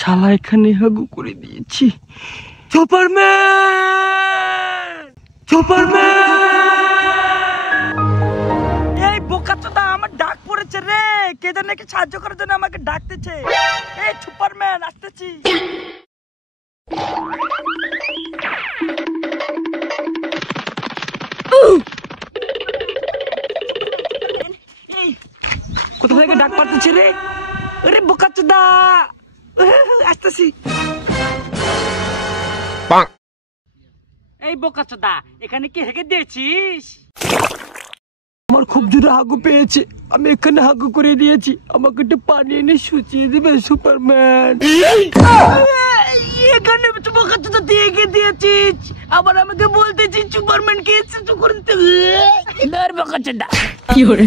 শালা এখানে হাগু করে দিয়েছি। Superman, Superman! এই বোকাচোদা, আমার ডাক পড়েছে রে। কে যেন নাকি সাহায্য করার জন্য আমাকে ডাকতেছে। এই সুপারম্যান, আসতেছি। কোথা থেকে ডাক পাঠাচ্ছে রে? আরে বোকাচোদা, আসতেছি। এই বোকাচোদা, এখানে কি হেগে দিয়েছিস? আমার খুব জোরে হাগু পেয়েছে, আমি এখানে হাগু করে দিয়েছি। আমাকে একটু পানি এনে শুচিয়ে দিবে সুপারম্যান। এখানে বোকাচোদা দিয়ে দিয়েছিস, আবার আমাকে বলতেছিস সুপারম্যান কে এসেছে করতে। বোকাচোদা কি করে?